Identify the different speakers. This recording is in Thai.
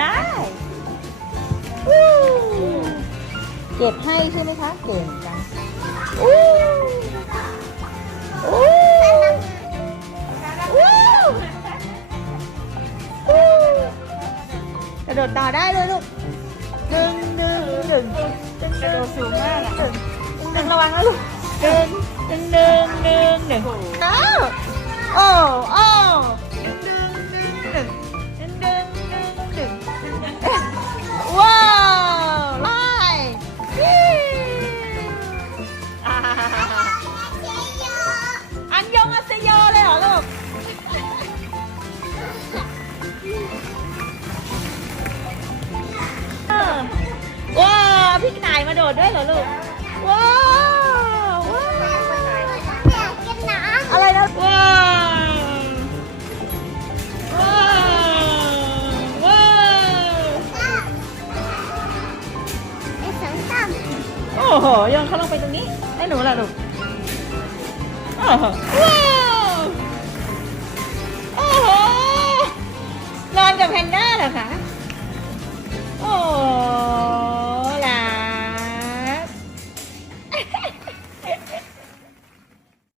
Speaker 1: ได้เก็บให้ใช่ไหมคะเก่งจังอู้อู้อู้กระโดดต่อได้เลยลูกหนึ่งหนึ่งหนึ่ง
Speaker 2: กระโดดสูงมากอะ
Speaker 1: ดึงระวังนะลูกหนึ่งหนึ่งหนึ่งหนึ่ง พี่นายมาโดดด้วยเหรอลูก ว้าวว้าวอะไรนะว้าวว้าวว้าวโอ้โหโยนเขาลงไปตรงนี้ให้หนูล่ะลูกโอ้โหว้าว